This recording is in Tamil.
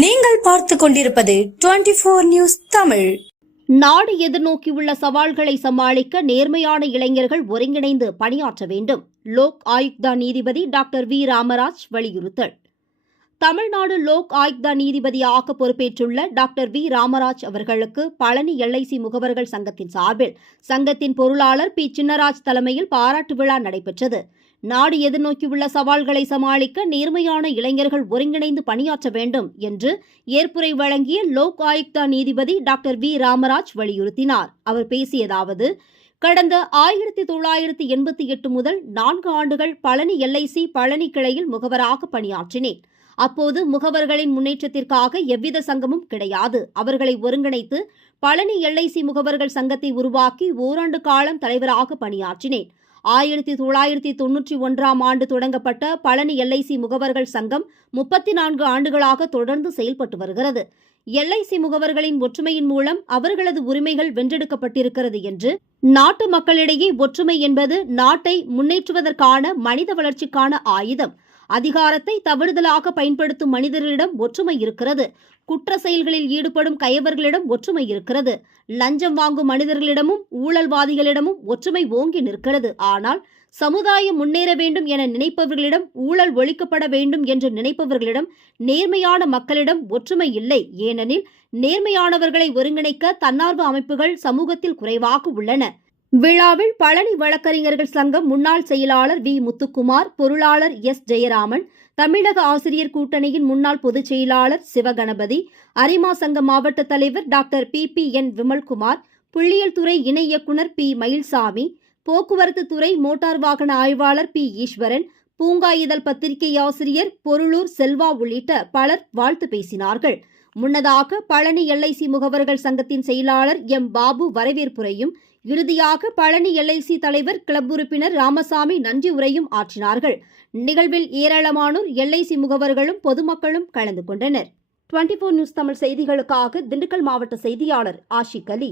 நீங்கள் பார்த்துக் கொண்டிருப்பது 24 நியூஸ் தமிழ். நாடு எதிர்நோக்கியுள்ள சவால்களை சமாளிக்க நேர்மையான இளைஞர்கள் ஒருங்கிணைந்து பணியாற்ற வேண்டும். லோக் ஆயுக்தா நீதிபதி டாக்டர் வி ராமராஜ் வலியுறுத்தல். தமிழ்நாடு லோக் ஆயுக்தா நீதிபதியாக பொறுப்பேற்றுள்ள டாக்டர் வி ராமராஜ் அவர்களுக்கு பழனி LIC முகவர்கள் சங்கத்தின் சார்பில் சங்கத்தின் பொருளாளர் பி சின்னராஜ் தலைமையில் பாராட்டு விழா நடைபெற்றது. நாடு எதிர்நோக்கியுள்ள சவால்களை சமாளிக்க நேர்மையான இளைஞர்கள் ஒருங்கிணைந்து பணியாற்ற வேண்டும் என்று ஏற்புரை வழங்கிய லோக் ஆயுக்தா நீதிபதி டாக்டர் வி ராமராஜ் வலியுறுத்தினார். அவர் பேசியதாவது: கடந்த 1988 முதல் 4 ஆண்டுகள் பழனி LIC பழனி கிளையில் முகவராக பணியாற்றினேன். அப்போது முகவர்களின் முன்னேற்றத்திற்காக எவ்வித சங்கமும் கிடையாது. அவர்களை ஒருங்கிணைத்து பழனி LIC முகவர்கள் சங்கத்தை உருவாக்கி ஓராண்டு காலம் தலைவராக பணியாற்றினேன். 1991 ஆண்டு தொடங்கப்பட்ட பழனி LIC முகவர்கள் சங்கம் 34 ஆண்டுகளாக தொடர்ந்து செயல்பட்டு வருகிறது. LIC முகவர்களின் ஒற்றுமையின் மூலம் அவர்களது உரிமைகள் வென்றெடுக்கப்பட்டிருக்கிறது என்று, நாட்டு மக்களிடையே ஒற்றுமை என்பது நாட்டை முன்னேற்றுவதற்கான மனித வளர்ச்சிக்கான ஆயுதம். அதிகாரத்தை தவறுதலாக பயன்படுத்தும் மனிதர்களிடம் ஒற்றுமை இருக்கிறது. குற்ற செயல்களில் ஈடுபடும் கயவர்களிடம் ஒற்றுமை இருக்கிறது. லஞ்சம் வாங்கும் மனிதர்களிடமும் ஊழல்வாதிகளிடமும் ஒற்றுமை ஓங்கி நிற்கிறது. ஆனால் சமுதாயம் முன்னேற வேண்டும் என நினைப்பவர்களிடம், ஊழல் ஒழிக்கப்பட வேண்டும் என்று நினைப்பவர்களிடம், நேர்மையான மக்களிடம் ஒற்றுமை இல்லை. ஏனெனில் நேர்மையானவர்களை ஒருங்கிணைக்க தன்னார்வ அமைப்புகள் சமூகத்தில் குறைவாக உள்ளன. விழாவில் பழனி வழக்கறிஞர்கள் சங்கம் முன்னாள் செயலாளர் வி முத்துக்குமார், பொருளாளர் எஸ் ஜெயராமன், தமிழக ஆசிரியர் கூட்டணியின் முன்னாள் பொதுச் செயலாளர் சிவகணபதி, அரிமா சங்க மாவட்ட தலைவர் டாக்டர் PPN விமல்குமார், புள்ளியியல் துறை இணை இயக்குநர் P மயில்சாமி, போக்குவரத்து துறை மோட்டார் வாகன ஆய்வாளர் P ஈஸ்வரன், பூங்கா இதழ் பத்திரிகை ஆசிரியர் பொருளூர் செல்வா உள்ளிட்ட பலர் வாழ்த்து பேசினார்கள். முன்னதாக பழனி LIC முகவர்கள் சங்கத்தின் செயலாளர் M பாபு வரவேற்புரையும், இறுதியாக பழனி LIC தலைவர் கிளப் உறுப்பினர் ராமசாமி நன்றி உரையும் ஆற்றினார்கள். நிகழ்வில் ஏராளமானோர் LIC முகவர்களும் பொதுமக்களும் கலந்து கொண்டனர். 24 நியூஸ் தமிழ் செய்திகளுக்காக திண்டுக்கல் மாவட்ட செய்தியாளர் ஆஷிக் அலி.